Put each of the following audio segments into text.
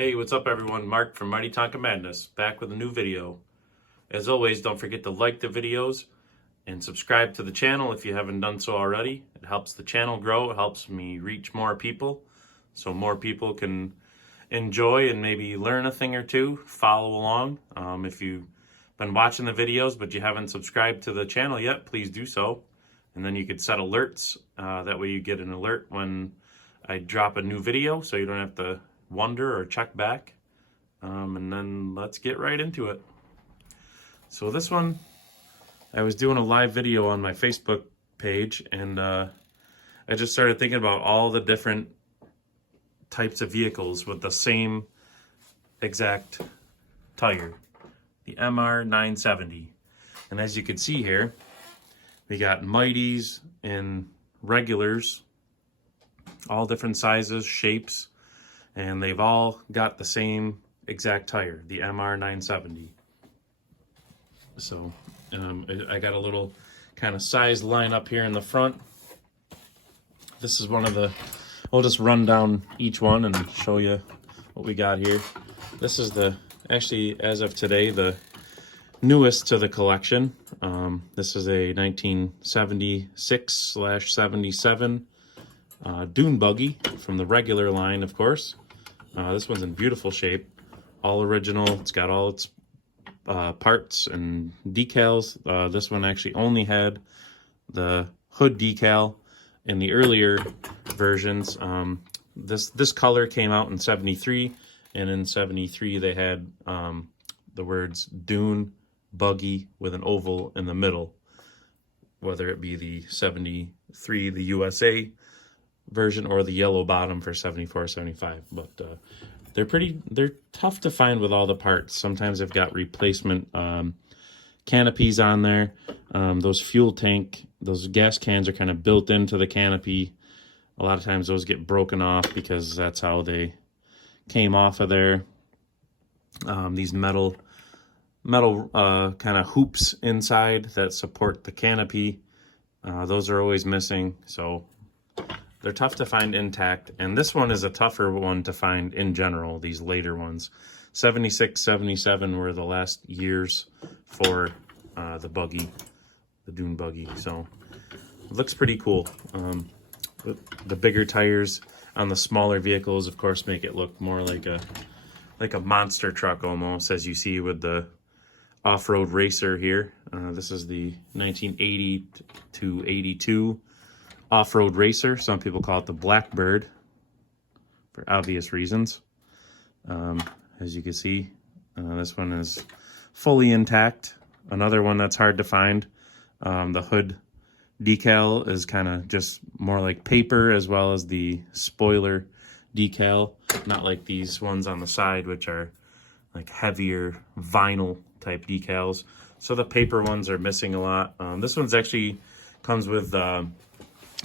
Hey, what's up everyone? Mark from Mighty Tonka Madness, back with a new video. As always, don't forget to like the videos and subscribe to the channel if you haven't done so already. It helps the channel grow, it helps me reach more people, so more people can enjoy and maybe learn a thing or two, follow along. If you've been watching the videos but you haven't subscribed to the channel yet, please do so. And then you could set alerts, that way you get an alert when I drop a new video so you don't have to wonder or check back. And then let's get right into it. So this one, I was doing a live video on my Facebook page, and I just started thinking about all the different types of vehicles with the same exact tire, the MR 970. And as you can see here, we got Mighties and regulars, all different sizes, shapes, and they've all got the same exact tire, the MR 970. So I got a little kind of size line up here in the front. This is one of the, I'll just run down each one and show you what we got here. This is the, actually as of today, the newest to the collection. This is a 1976/77 Dune Buggy from the regular line, of course. This one's in beautiful shape, all original. It's got all its parts and decals. This one actually only had the hood decal in the earlier versions. This color came out in 73, and in 73 they had the words Dune Buggy with an oval in the middle, whether it be the 73, the USA version, or the yellow bottom for 74, 75. But they're tough to find with all the parts. Sometimes they've got replacement canopies on there. Those fuel tank, those gas cans are kind of built into the canopy. A lot of times those get broken off because that's how they came off of there. These metal kind of hoops inside that support the canopy, those are always missing, so they're tough to find intact. And this one is a tougher one to find in general, these later ones. 76, 77 were the last years for the Buggy, the Dune Buggy. So it looks pretty cool. The bigger tires on the smaller vehicles, of course, make it look more like a monster truck almost, as you see with the off-road racer here. This is the 1980 to 82 off-road racer. Some people call it the Blackbird for obvious reasons. As you can see, this one is fully intact. Another one that's hard to find. The hood decal is kind of just more like paper, as well as the spoiler decal, not like these ones on the side, which are like heavier vinyl type decals. So the paper ones are missing a lot. This one's actually comes with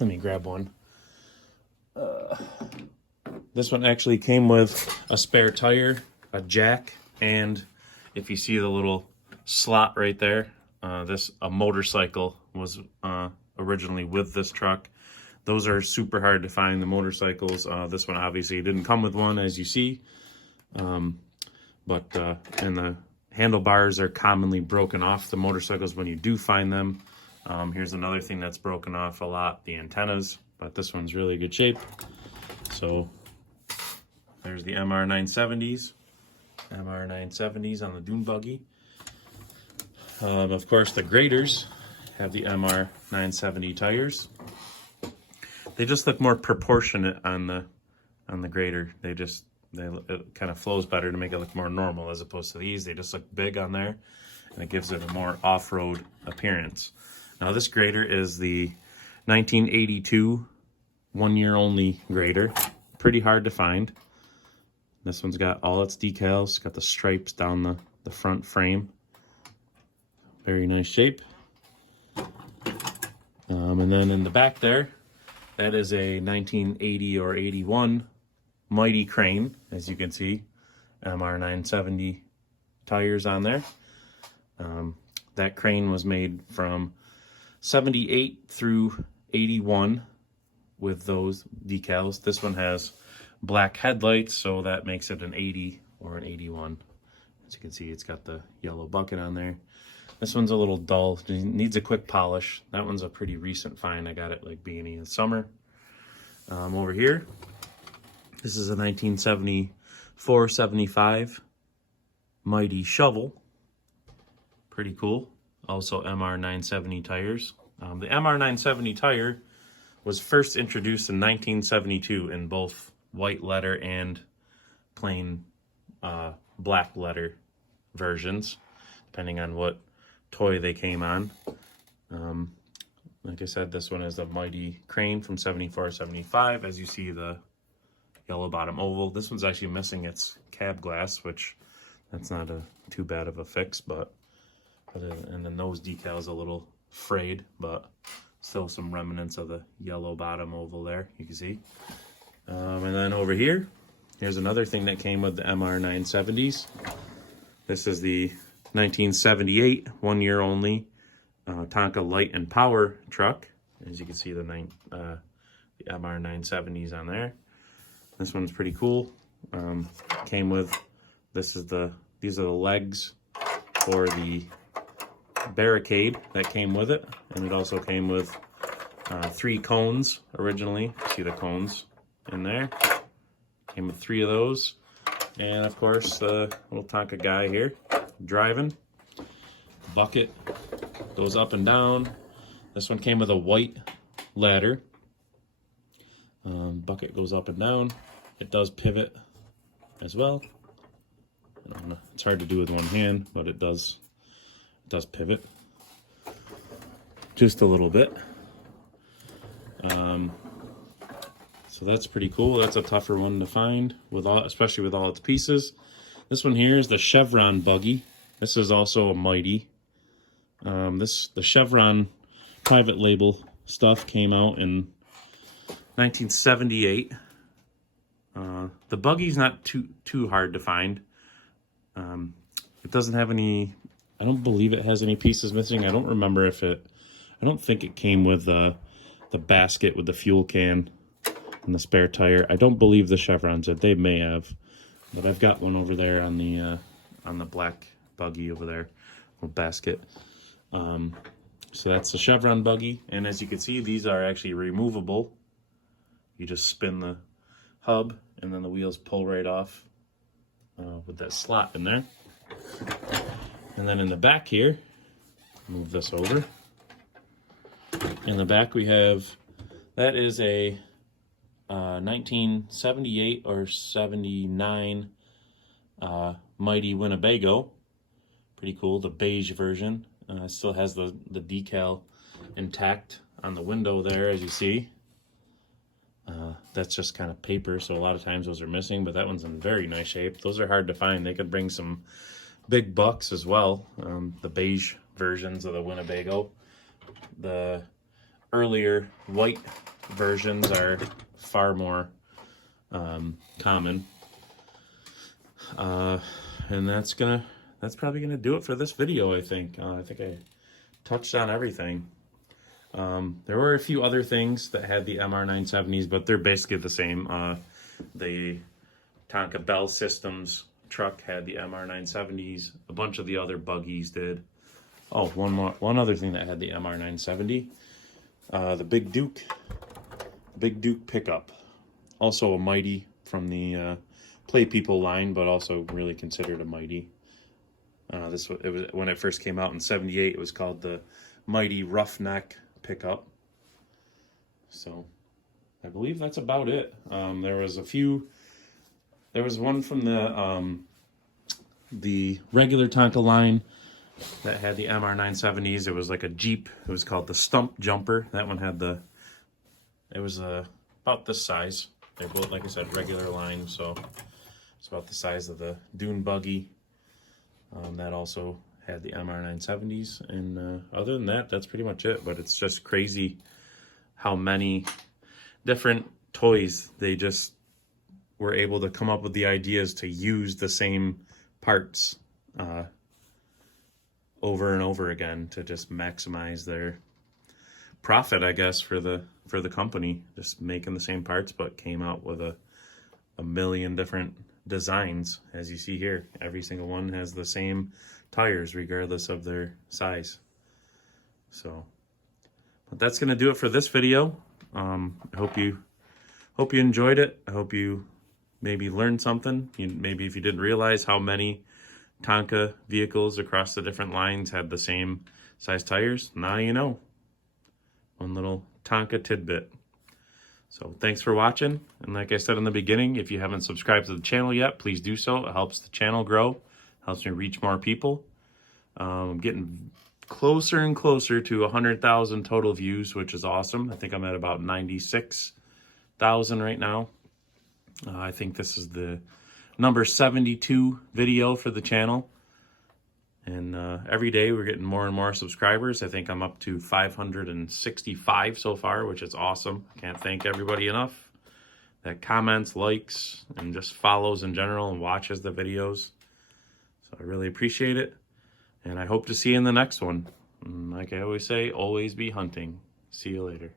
let me grab one. This one actually came with a spare tire, a jack, and if you see the little slot right there, a motorcycle was originally with this truck. Those are super hard to find, the motorcycles. This one obviously didn't come with one, as you see. And the handlebars are commonly broken off the motorcycles when you do find them. Here's another thing that's broken off a lot, the antennas, but this one's really good shape. So there's the MR 970s on the Dune Buggy. Of course, the graders have the MR 970 tires. They just look more proportionate on the grader. It kind of flows better to make it look more normal, as opposed to these. They just look big on there, and it gives it a more off-road appearance. Now this grader is the 1982 one-year only grader. Pretty hard to find. This one's got all its decals, got the stripes down the front frame. Very nice shape. And then in the back there, that is a 1980 or 81 Mighty crane, as you can see. MR 970 tires on there. That crane was made from 78 through 81 with those decals. This one has black headlights, so that makes it an 80 or an 81. As you can see, it's got the yellow bucket on there. This one's a little dull, it needs a quick polish. That one's a pretty recent find. I got it like beginning of summer. Over here, this is a 1974-75 Mighty shovel. Pretty cool. Also MR970 tires. The MR970 tire was first introduced in 1972 in both white letter and plain black letter versions, depending on what toy they came on. Like I said, this one is the Mighty Crane from 74-75. As you see, the yellow bottom oval. This one's actually missing its cab glass, which that's not too bad of a fix, but and the nose decal is a little frayed, but still some remnants of the yellow bottom oval there, you can see. And then over here, here's another thing that came with the MR970s. This is the 1978, 1 year only, Tonka light and power truck. As you can see, the MR970s on there. This one's pretty cool. Came with, these are the legs for the barricade that came with it, and it also came with 3 cones originally. See the cones in there? Came with 3 of those, and of course the little Tonka guy here driving. Bucket goes up and down. This one came with a white ladder. Bucket goes up and down. It does pivot as well. I don't know, it's hard to do with one hand, but it does pivot just a little bit. So that's pretty cool. That's a tougher one to find, especially with all its pieces. This one here is the Chevron Buggy. This is also a Mighty. The Chevron private label stuff came out in 1978. The Buggy's not too hard to find. It doesn't have any, I don't believe it has any pieces missing. I don't remember I don't think it came with the basket with the fuel can and the spare tire. I don't believe the Chevrons did. They may have, but I've got one over there on the black Buggy over there, little basket. So that's the Chevron Buggy, and as you can see, these are actually removable. You just spin the hub, and then the wheels pull right off with that slot in there. And then in the back here, move this over. In the back we have, that is a 1978 or 79 Mighty Winnebago. Pretty cool, the beige version. Still has the decal intact on the window there, as you see. That's just kind of paper, so a lot of times those are missing, but that one's in very nice shape. Those are hard to find. They could bring some big bucks as well. The beige versions of the Winnebago. The earlier white versions are far more common. And that's probably gonna do it for this video, I think. I think I touched on everything. There were a few other things that had the MR970s, but they're basically the same. The Tonka Bell Systems truck had the MR970s. A bunch of the other buggies did. Oh, one other thing that had the MR970. The Big Duke pickup. Also a Mighty from the Play People line, but also really considered a Mighty. It was when it first came out in '78. It was called the Mighty Roughneck pickup. So I believe that's about it. There was one from the regular Tonka line that had the MR970s. It was like a Jeep. It was called the Stump Jumper. That one had it was about this size. They're both, like I said, regular line, so it's about the size of the Dune Buggy. That also had the MR970s, and other than that, that's pretty much it. But it's just crazy how many different toys they just were able to come up with the ideas to use the same parts over and over again to just maximize their profit, I guess, for the company, just making the same parts, but came out with a a million different designs, as you see here. Every single one has the same tires regardless of their size. So, but that's gonna do it for this video. I hope you enjoyed it. I hope you maybe learned something. Maybe if you didn't realize how many Tonka vehicles across the different lines had the same size tires, now you know. One little Tonka tidbit. So thanks for watching. And like I said in the beginning, if you haven't subscribed to the channel yet, please do so. It helps the channel grow, helps me reach more people. I'm getting closer and closer to 100,000 total views, which is awesome. I think I'm at about 96,000 right now. I think this is the number 72 video for the channel. And every day we're getting more and more subscribers. I think I'm up to 565 so far, which is awesome. Can't thank everybody enough that comments, likes, and just follows in general and watches the videos. So I really appreciate it. And I hope to see you in the next one. And like I always say, always be hunting. See you later.